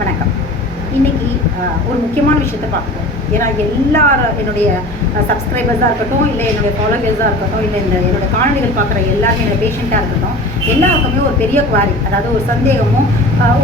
வணக்கம். இன்றைக்கி ஒரு முக்கியமான விஷயத்தை பார்ப்போம். ஏன்னா என்னுடைய சப்ஸ்கிரைபர்ஸாக இருக்கட்டும், இல்லை என்னுடைய ஃபாலோவர்ஸாக இருக்கட்டும், இல்லை என்னோடய காணொலிகள் பார்க்குற எல்லாருமே என்னோடய பேஷண்ட்டாக இருக்கட்டும், எல்லாருக்குமே ஒரு பெரிய குவாரி, அதாவது ஒரு சந்தேகமும்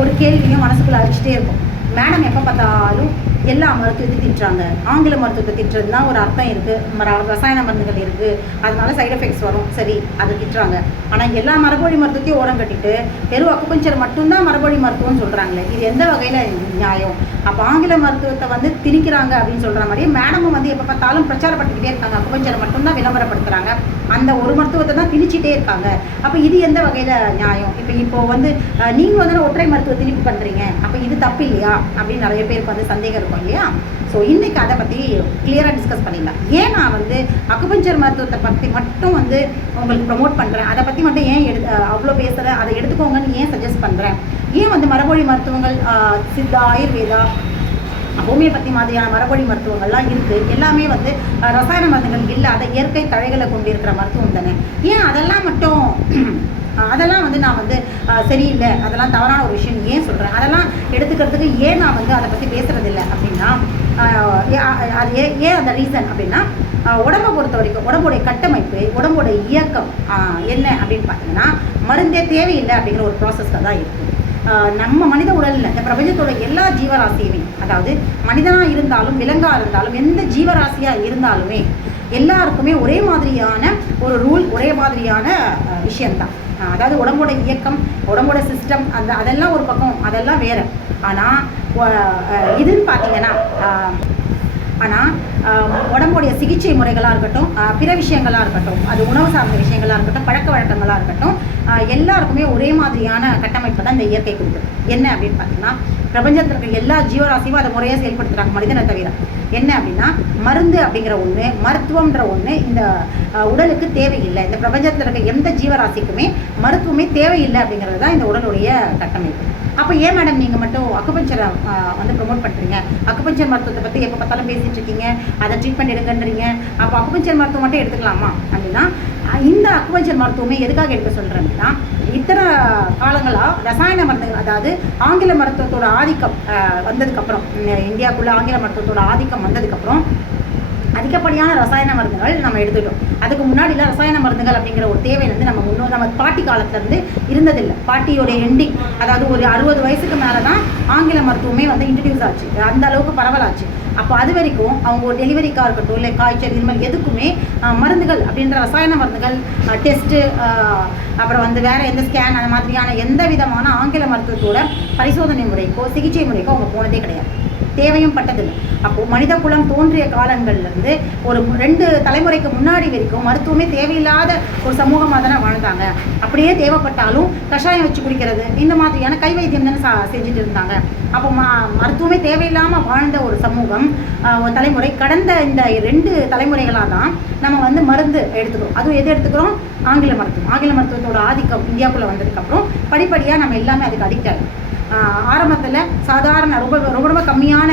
ஒரு கேள்வியும் மனசுக்குள்ளே அடிச்சுட்டே இருக்கும். மேடம் எப்போ பார்த்தாலும் எல்லா மருத்துவத்தையும் திட்டுறாங்க, ஆங்கில மருத்துவத்தை திட்டுறதுனா ஒரு அர்த்தம் இருக்குது, ரசாயன மருந்துகள் இருக்குது, அதனால சைடு எஃபெக்ட்ஸ் வரும், சரி அதை திட்டுறாங்க. ஆனால் எல்லா மரபொழி மருத்துவத்தையும் ஓரம் கட்டிட்டு வெறும் அக்குபஞ்சர் மட்டும்தான் மரபொழி மருத்துவம்னு சொல்கிறாங்களே, இது எந்த வகையில் நியாயம்? அப்போ ஆங்கில மருத்துவத்தை திணிக்கிறாங்க அப்படின்னு சொல்கிற மாதிரி மேடமும் எப்போ பார்த்தாலும் பிரச்சாரப்பட்டுக்கிட்டே இருக்காங்க, அக்குபஞ்சரை மட்டும்தான் விளம்பரப்படுத்துகிறாங்க, அந்த ஒரு மருத்துவத்தை தான் திணிச்சிட்டே இருக்காங்க. அப்போ இது எந்த வகையில் நியாயம்? இப்போ நீங்கள் ஒற்றை மருத்துவ திணிப்பு பண்ணுறீங்க, அப்போ இது தப்பு இல்லையா அப்படின்னு நிறைய பேருக்கு சந்தேகம் இருக்கும் இல்லையா? ஸோ இன்றைக்கி அதை பற்றி கிளியராக டிஸ்கஸ் பண்ணிடலாம். ஏன் நான் அக்குபஞ்சர் மருத்துவத்தை பற்றி மட்டும் உங்களுக்கு ப்ரமோட் பண்ணுறேன், அதை பற்றி மட்டும் ஏன் அவ்வளோ பேசுகிறேன், அதை எடுத்துக்கோங்கன்னு ஏன் சஜஸ்ட் பண்ணுறேன், ஏன் மரபொழி மருத்துவங்கள் சித்தா, ஆயுர்வேதா, ஹோமியோபதி மாதிரியான மரபொழி மருத்துவங்கள்லாம் இருக்குது, எல்லாமே ரசாயன மருந்துகள் இல்லாத இயற்கை தழைகளை கொண்டிருக்கிற மருத்துவம் தானே, ஏன் அதெல்லாம் மட்டும் அதெல்லாம் நான் சரியில்லை, அதெல்லாம் தவறான ஒரு விஷயம் ஏன் சொல்கிறேன், அதெல்லாம் எடுத்துக்கிறதுக்கு ஏன் நான் அதை பற்றி பேசுகிறதில்லை அப்படின்னா, அது ஏன் அந்த ரீசன் அப்படின்னா, உடம்பை பொறுத்த வரைக்கும் உடம்புடைய கட்டமைப்பு, உடம்புடைய இயக்கம் என்ன அப்படின்னு பார்த்தீங்கன்னா, மருந்தே தேவையில்லை அப்படிங்கிற ஒரு ப்ராசஸில் தான் இருக்குது. நம்ம மனித உடலில் இந்த பிரபஞ்சத்தோட எல்லா ஜீவராசியுமே, அதாவது மனிதனாக இருந்தாலும் விலங்காக இருந்தாலும் எந்த ஜீவராசியாக இருந்தாலுமே எல்லாருக்குமே ஒரே மாதிரியான ஒரு ரூல், ஒரே மாதிரியான விஷயந்தான். அதாவது உடம்போட இயக்கம், உடம்போட சிஸ்டம், அதெல்லாம் ஒரு பக்கம், அதெல்லாம் வேறு. ஆனால் இதுன்னு பார்த்தீங்கன்னா, உடம்புடைய சிகிச்சை முறைகளாக இருக்கட்டும், பிற விஷயங்களாக இருக்கட்டும், அது உணவு சார்ந்த விஷயங்களாக இருக்கட்டும், பழக்க வழக்கங்களாக இருக்கட்டும், எல்லாருக்குமே ஒரே மாதிரியான கட்டமைப்பு தான் இந்த இயற்கை கொடுக்குது. என்ன அப்படின்னு பார்த்தீங்கன்னா, பிரபஞ்சத்தில் இருக்கிற எல்லா ஜீவராசியும் அதை முறையாக செயல்படுத்துகிறாங்க, மனிதனை தவிர. என்ன அப்படின்னா, மருந்து அப்படிங்கிற ஒன்று, மருத்துவம்ன்ற ஒன்று இந்த உடலுக்கு தேவையில்லை. இந்த பிரபஞ்சத்தில் இருக்க எந்த ஜீவராசிக்குமே மருத்துவமே தேவையில்லை அப்படிங்கிறது தான் இந்த உடலுடைய கட்டமைப்பு. அப்போ ஏன் மேடம் நீங்கள் மட்டும் அக்குபஞ்சரை ப்ரொமோட் பண்ணுறீங்க, அக்குபஞ்சர் மருத்துவத்தை பற்றி எப்போ பார்த்தாலும் பேசிகிட்டு இருக்கீங்க, அதை ட்ரீட்மெண்ட் எடுக்கன்றீங்க, அப்போ அக்குபஞ்சர் மருத்துவம் மட்டும் எடுத்துக்கலாமா அப்படின்னா, இந்த அக்குபஞ்சர் மருத்துவமே எதுக்காக எடுக்க சொல்கிறேன் அப்படின்னா, இத்தனை காலங்களாக ரசாயன மருந்துகள், அதாவது ஆங்கில மருத்துவத்தோட ஆதிக்கம் வந்ததுக்கப்புறம், இந்தியாவுக்குள்ளே ஆங்கில மருத்துவத்தோட ஆதிக்கம் வந்ததுக்கப்புறம் அதிகப்படியான ரசாயன மருந்துகள் நம்ம எடுத்துட்டோம். அதுக்கு முன்னாடிலாம் ரசாயன மருந்துகள் அப்படிங்கிற ஒரு தேவை நம்ம பாட்டி காலத்துலேருந்து இருந்ததில்லை. பாட்டியோடைய எண்டிங், அதாவது ஒரு 60 வயசுக்கு மேலே தான் ஆங்கில மருத்துவமே இன்ட்ரடியூஸ் ஆச்சு, அந்த அளவுக்கு பரவலாச்சு. அப்போ அது வரைக்கும் அவங்க ஒரு டெலிவரிக்காக இருக்கட்டும், இல்லை காய்ச்சல், இது மாதிரி எதுக்குமே மருந்துகள் அப்படின்ற ரசாயன மருந்துகள், டெஸ்ட்டு, அப்புறம் வேறு எந்த ஸ்கேன், அந்த மாதிரியான எந்த விதமான ஆங்கில மருத்துவத்தோட பரிசோதனை முறைக்கோ சிகிச்சை முறைக்கோ அவங்க போனதே கிடையாது, தேவையும் பட்டதில்லை. அப்போது மனித குலம் தோன்றிய காலங்கள்லேருந்து ஒரு 2 தலைமுறைக்கு முன்னாடி வரைக்கும் மருத்துவமே தேவையில்லாத ஒரு சமூகமாக தானே வாழ்ந்தாங்க. அப்படியே தேவைப்பட்டாலும் கஷாயம் வச்சு குடிக்கிறது, இந்த மாதிரியான கை வைத்தியம் தானே செஞ்சுட்டு இருந்தாங்க. அப்போ மருத்துவமே தேவையில்லாமல் வாழ்ந்த ஒரு சமூகம், ஒரு தலைமுறை, கடந்த இந்த 2 தலைமுறைகளாக தான் நம்ம மருந்து எடுத்துக்கிறோம். அதுவும் எது எடுத்துக்கிறோம்? ஆங்கில மருத்துவம். ஆங்கில மருத்துவத்தோட ஆதிக்கம் இந்தியாவுக்குள்ளே வந்ததுக்கப்புறம் படிப்படியாக நம்ம எல்லாமே அதுக்கு அடிக்ட் ஆகும். ஆரம்பத்தில் சாதாரண ரொம்ப கம்மியான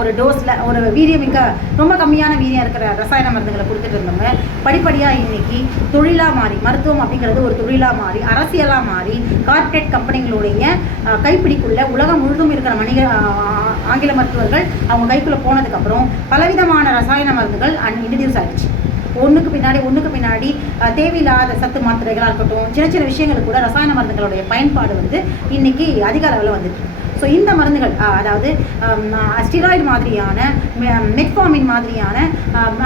ஒரு டோஸில் ஒரு வீரியமிக்க ரொம்ப கம்மியான வீரியம் இருக்கிற ரசாயன மருந்துகளை கொடுத்துட்டு இருந்தவங்க படிப்படியாக இன்றைக்கி தொழிலாக மாறி, மருத்துவம் அப்படிங்கிறது ஒரு தொழிலாக மாறி, அரசியலாக மாறி, கார்ப்பரேட் கம்பெனிகளுடைய கைப்பிடிக்குள்ளே உலகம் முழுதும் இருக்கிற ஆங்கில மருத்துவர்கள் அவங்க கைக்குள்ளே போனதுக்கப்புறம் பலவிதமான ரசாயன மருந்துகள் இன்ட்ரடியூஸ் ஆகிடுச்சு. ஒன்றுக்கு பின்னாடி தேவையில்லாத சத்து மாத்திரைகளாக இருக்கட்டும், சின்ன விஷயங்களுக்கு கூட ரசாயன மருந்துகளுடைய பயன்பாடு இன்றைக்கி அதிக அளவில் வந்துருக்கு. ஸோ இந்த மருந்துகள், அதாவது ஸ்டிராய்டு மாதிரியான, மெட்ஃபார்மின் மாதிரியான,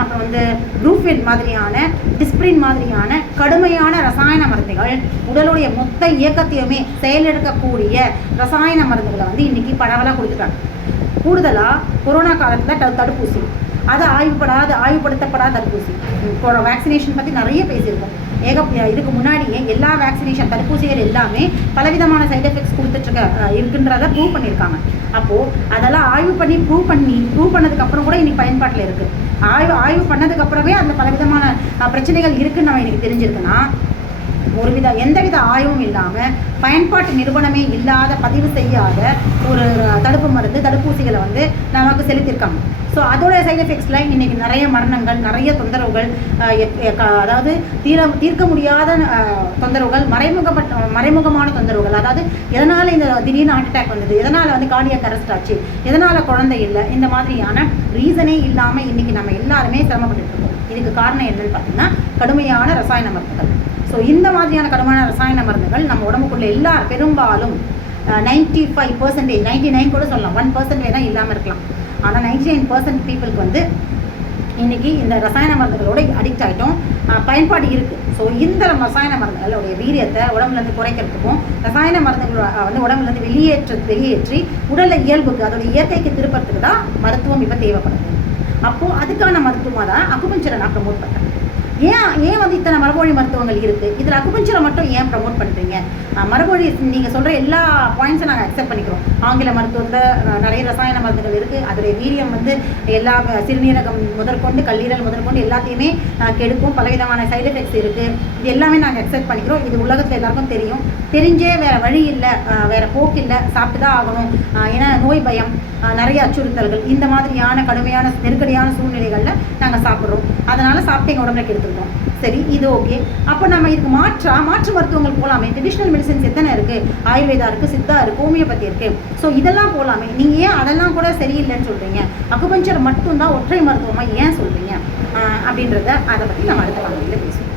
அப்புறம் ப்ரூஃபின் மாதிரியான, டிஸ்பிரின் மாதிரியான கடுமையான ரசாயன மருந்துகள் உடலுடைய மொத்த இயக்கத்தையுமே செயலெடுக்கக்கூடிய ரசாயன மருந்துகளை இன்றைக்கி பரவலாக கொடுத்துட்டாங்க. கூடுதலாக கொரோனா காலத்தில் தடுப்பூசி, அது ஆய்வுபடுத்தப்படாத தடுப்பூசி, வேக்சினேஷன் பற்றி நிறைய பேசியிருக்கோம். இதுக்கு முன்னாடியே எல்லா வேக்சினேஷன் தடுப்பூசிகள் எல்லாமே பலவிதமான சைட் எஃபெக்ட்ஸ் இருக்குன்றதை ப்ரூவ் பண்ணியிருக்காங்க. அப்போது அதெல்லாம் ஆய்வு பண்ணி ப்ரூவ் பண்ணதுக்கப்புறம் கூட இன்றைக்கி பயன்பாட்டில் இருக்குது. ஆய்வு பண்ணதுக்கப்புறமே அந்த பலவிதமான பிரச்சனைகள் இருக்குதுன்னு நம்ம இன்றைக்கி தெரிஞ்சிருக்குன்னா, எந்தவித ஆய்வும் இல்லாமல் பயன்பாட்டு நிறுவனமே இல்லாத பதிவு செய்யாத ஒரு தடுப்பு மருந்து தடுப்பூசிகளை வந்து நமக்கு செலுத்தியிருக்காங்க. ஸோ அதோட சைடு எஃபெக்ட்ஸில் இன்றைக்கி நிறைய மரணங்கள், நிறைய தொந்தரவுகள், அதாவது தீர்க்க முடியாத தொந்தரவுகள், மறைமுகமான தொந்தரவுகள். அதாவது எதனால் இந்த திடீர்னு ஹார்ட் அட்டாக் வந்தது, எதனால் வந்து கார்டியாக் அரெஸ்ட் ஆச்சு, எதனால் குழந்தை இல்லை, இந்த மாதிரியான ரீசனே இல்லாமல் இன்றைக்கி நம்ம எல்லாருமே சிரமப்பட்டு இருக்கோம். இதுக்கு காரணம் என்னன்னு பார்த்தீங்கன்னா கடுமையான ரசாயன மருந்துகள். ஸோ இந்த மாதிரியான கடுமையான ரசாயன மருந்துகள் நம்ம உடம்புக்குள்ள பெரும்பாலும் 95%, 99 கூட சொல்லலாம், 1% வேணால் இல்லாமல் இருக்கலாம். ஆனால் 99% பீப்புளுக்கு வந்து இன்றைக்கி இந்த ரசாயன மருந்துகளோட அடிக்ட் ஆகிட்டோம். பயன்பாடு இருக்குது. ஸோ இந்த ரசாயன மருந்துகளுடைய வீரியத்தை உடம்புலேருந்து குறைக்கிறதுக்கும் ரசாயன மருந்துகள் வந்து உடம்புலேருந்து வெளியேற்றி உடலில் இயல்புக்கு அதோட இயற்கைக்கு திருப்பறதுக்கு தான் மருத்துவம் இப்போ தேவைப்படுது. அப்போது அதுக்கான மருத்துவமாக தான் அக்குபஞ்சரை நான் ப்ரமோட் பண்ணுறேன். ஏன் வந்து இத்தனை மரபொழி மருத்துவங்கள் இருக்குது, இதில் அக்குபஞ்சரை மட்டும் ஏன் ப்ரமோட் பண்ணுறீங்க? மரபொழி நீங்கள் சொல்கிற எல்லா பாயிண்ட்ஸும் நாங்கள் அக்செப்ட் பண்ணிக்கிறோம். ஆங்கில மருத்துவத்தில் நிறைய ரசாயன மருந்துகள் இருக்குது. அதோடைய வீரியம் வந்து எல்லா சிறுநீரகம் முதற்கொண்டு கல்லீரல் முதற்கொண்டு எல்லாத்தையுமே கெடுக்கும். பலவிதமான சைடு எஃபெக்ட்ஸ் இருக்குது. இது எல்லாமே நாங்கள் அக்செப்ட் பண்ணிக்கிறோம். இது உலகத்தில் எல்லாருக்கும் தெரியும். தெரிஞ்சே வேறு வழி இல்லை, வேறு போக்கு இல்லை, சாப்பிட்டு தான் ஆகணும். ஏன்னா நோய் பயம், நிறைய அச்சுறுத்தல்கள், இந்த மாதிரியான கடுமையான நெருக்கடியான சூழ்நிலைகளில் நாங்கள் சாப்பிட்றோம். அதனால் சாப்பிட்டு எங்கள் உடம்புல கெடுத்துருக்கோம். சரி, இது ஓகே. அப்போ நம்ம இதுக்கு மாற்று மருத்துவங்கள் போகலாமே. ட்ரெடிஷ்னல் மெடிசன்ஸ் எத்தனை இருக்குது? ஆயுர்வேதா இருக்குது, சித்தா இருக்குது, ஹோமியோபதி இருக்குது. ஸோ இதெல்லாம் போகலாமே. நீங்கள் ஏன் அதெல்லாம் கூட சரியில்லைன்னு சொல்கிறீங்க? அக்குபஞ்சர் மட்டும்தான் ஒற்றை மருத்துவமாக ஏன் சொல்கிறீங்க அப்படின்றத அதை பற்றி நம்ம அடுத்த காலையில் பேசுவோம்.